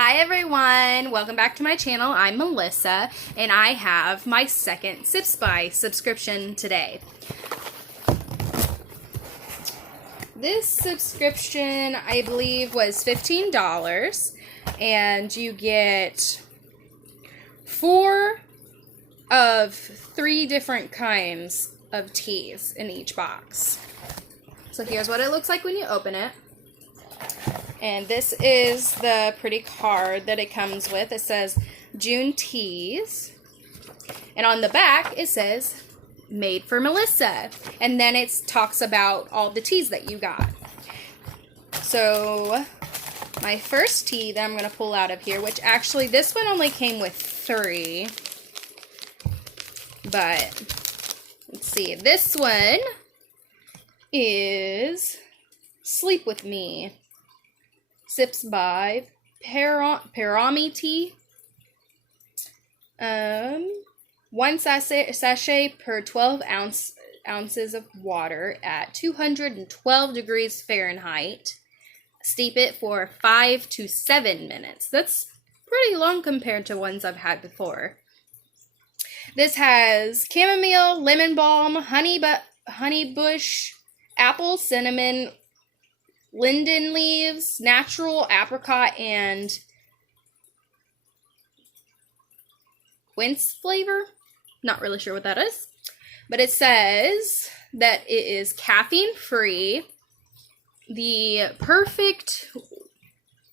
Hi everyone, welcome back to my channel. I'm Melissa and I have my second Sipsby subscription today. This subscription I believe was $15 and you get 4 of 3 different kinds of teas in each box. So here's what it looks like when you open it. And this is the pretty card that it comes with. It says June Teas. And on the back, it says made for Melissa. And then it talks about all the teas that you got. So my first tea that I'm going to pull out of here, which actually this one only came with 3. But let's see. This one is Sleep With Me. Sipsby Parami tea. 1 sachet per 12 ounces of water at 212 degrees Fahrenheit. Steep it for 5 to 7 minutes. That's pretty long compared to ones I've had before. This has chamomile, lemon balm, honey bush, apple, cinnamon, linden leaves, natural apricot, and quince flavor. Not really sure what that is. But it says that it is caffeine free. The perfect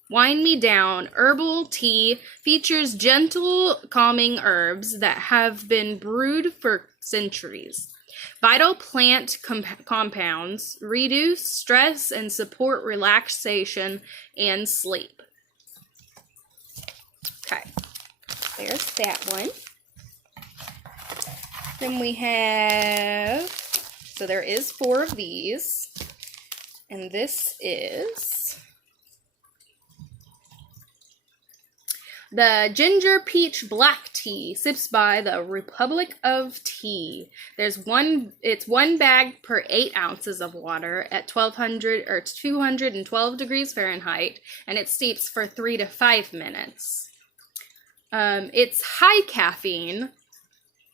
wind me down herbal tea features gentle calming herbs that have been brewed for centuries. Vital plant compounds reduce stress and support relaxation and sleep. Okay, there's that one. Then we have, so there is 4 of these, and this is the Ginger Peach Black Tea, Sipsby the Republic of Tea. It's 1 bag per 8 ounces of water at 212 degrees Fahrenheit, and it steeps for 3 to 5 minutes. It's high caffeine.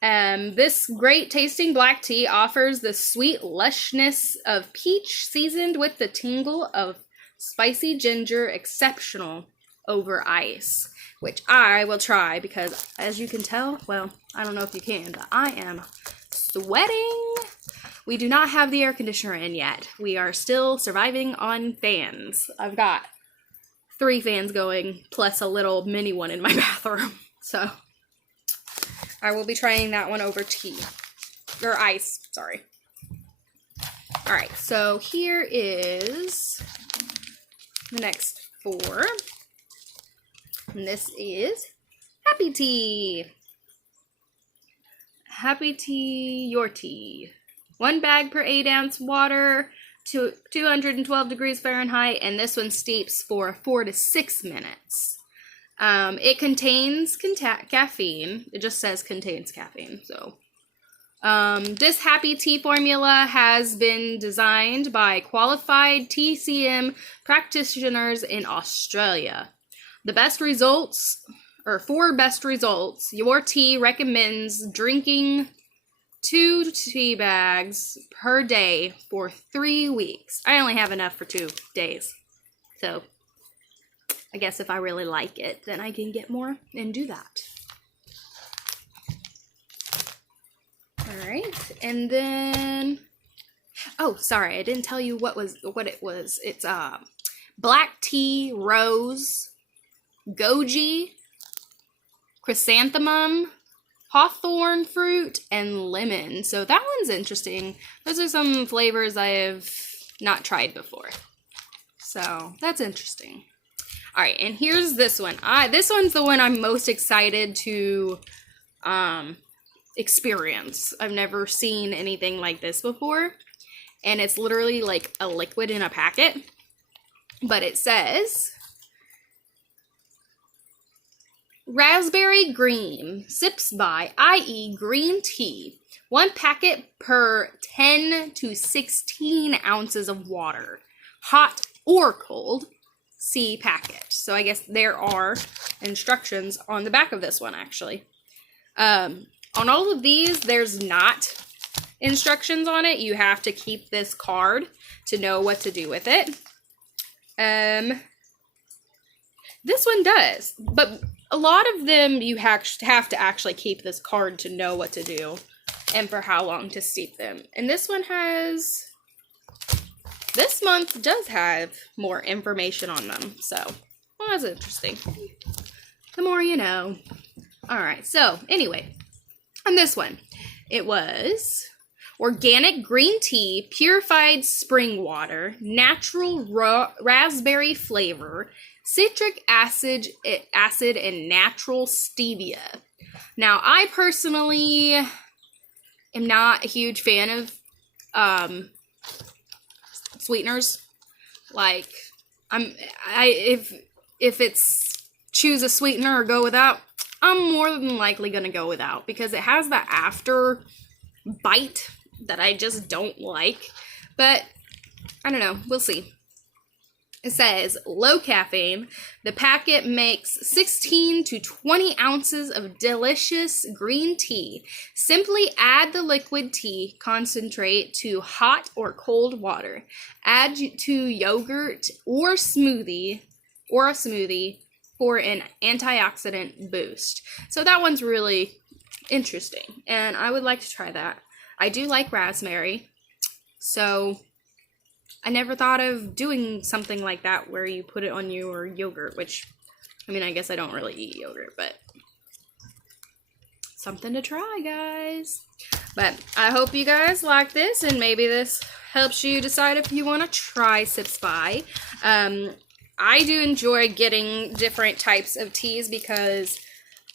This great tasting black tea offers the sweet lushness of peach seasoned with the tingle of spicy ginger, exceptional over ice, which I will try because, as you can tell, well, I don't know if you can, but I am sweating. We do not have the air conditioner in yet. We are still surviving on fans. I've got 3 fans going, plus a little mini one in my bathroom. So I will be trying that one over tea, or ice, sorry. All right, so here is the next 4. And this is Happy Tea. Happy Tea, your tea. 1 bag per 8 ounce water to 212 degrees Fahrenheit, and this one steeps for 4 to 6 minutes. It contains caffeine. It just says contains caffeine. So this Happy Tea formula has been designed by qualified TCM practitioners in Australia. The best results, or 4 best results, your tea recommends drinking 2 tea bags per day for 3 weeks. I only have enough for 2 days. So I guess if I really like it, then I can get more and do that. All right, and then, oh, sorry, I didn't tell you what it was. It's black tea, rose, goji, chrysanthemum, hawthorn fruit, and lemon. So that one's interesting. Those are some flavors I have not tried before. So that's interesting. All right, and here's this one. This one's the one I'm most excited to experience. I've never seen anything like this before. And it's literally like a liquid in a packet. But it says Raspberry Green, Sipsby, i.e. green tea. 1 packet per 10 to 16 ounces of water, hot or cold. C packet. So I guess there are instructions on the back of this one, actually. On all of these, there's not instructions on it. You have to keep this card to know what to do with it. This one does, but a lot of them you have to actually keep this card to know what to do and for how long to steep them. And this one has, this month does have more information on them, so well, that's interesting. The more you know. All right, so anyway, on this one, it was organic green tea, purified spring water, natural raspberry flavor, citric acid, and natural stevia. Now, I personally am not a huge fan of sweeteners. Like, if it's choose a sweetener or go without, I'm more than likely gonna go without because it has that after bite that I just don't like. But I don't know, we'll see. It says low caffeine. The packet makes 16 to 20 ounces of delicious green tea. Simply add the liquid tea concentrate to hot or cold water. Add to yogurt or a smoothie for an antioxidant boost. So that one's really interesting, and I would like to try that. I do like raspberry, so I never thought of doing something like that where you put it on your yogurt, which, I mean, I guess I don't really eat yogurt, but something to try, guys. But I hope you guys like this, and maybe this helps you decide if you want to try Sipsby. I do enjoy getting different types of teas because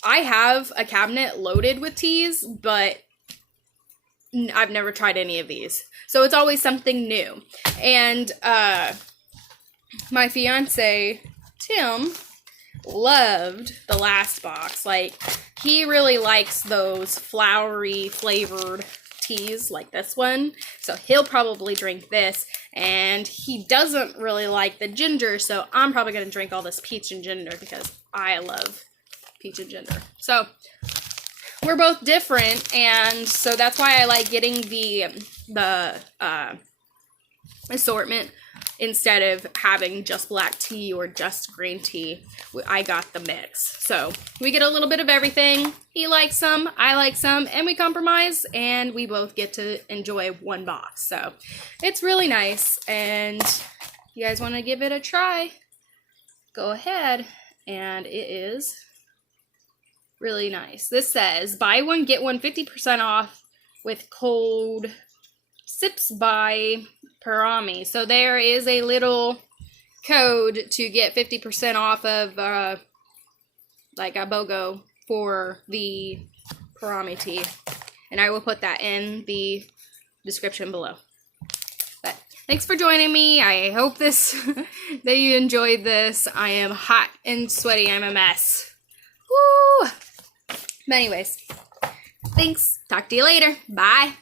I have a cabinet loaded with teas, but I've never tried any of these. So it's always something new. And my fiance, Tim, loved the last box. Like, he really likes those flowery flavored teas like this one. So he'll probably drink this. And he doesn't really like the ginger, so I'm probably going to drink all this peach and ginger because I love peach and ginger. So we're both different, and so that's why I like getting the assortment instead of having just black tea or just green tea. I got the mix. So we get a little bit of everything. He likes some, I like some, and we compromise, and we both get to enjoy one box. So it's really nice, and if you guys want to give it a try, go ahead, and it is really nice. This says, buy one, get one 50% off with code Sipsby Parami. So there is a little code to get 50% off of like a BOGO for the Parami tea. And I will put that in the description below. But thanks for joining me. I hope that you enjoyed this. I am hot and sweaty. I'm a mess. Woo! But anyways, thanks. Talk to you later. Bye.